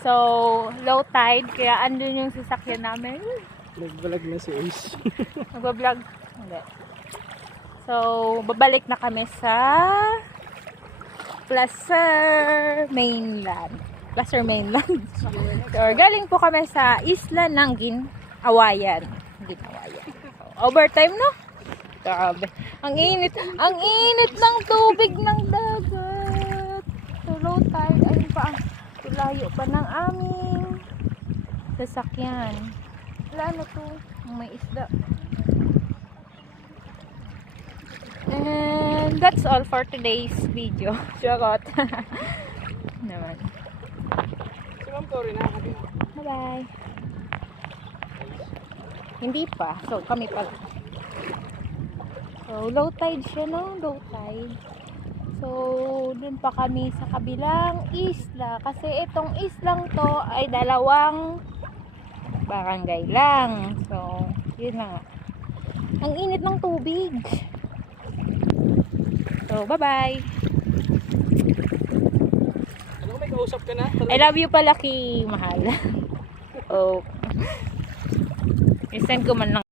So, low tide, kaya andun yung sasakyan namin. Nag-vlog na si Ace. Nagbablog. Hindi. So, babalik na kami sa Placer Mainland. Placer Mainland. So, galing po kami sa isla ng Ginawayan. Ginawayan. So, overtime, no? Grabe. Ang init. Ang init ng tubig ng dagat. So, low tide. Ayun pa ang layo pa ng aming sasakyan. Wala na to. May isda. And that's all for today's video. Charot. Naman. Si Ma'am Cory na. Bye-bye. Hindi pa. So, kami pa. So, low tide siya, no? Low tide. So, dun pa kami sa kabilang isla. Kasi itong islang to ay dalawang barangay lang. So, yun na nga. Ang init ng tubig. So, bye-bye. Ano may kausap ka na? I love you palaki, mahal. Oh. I-send ko man lang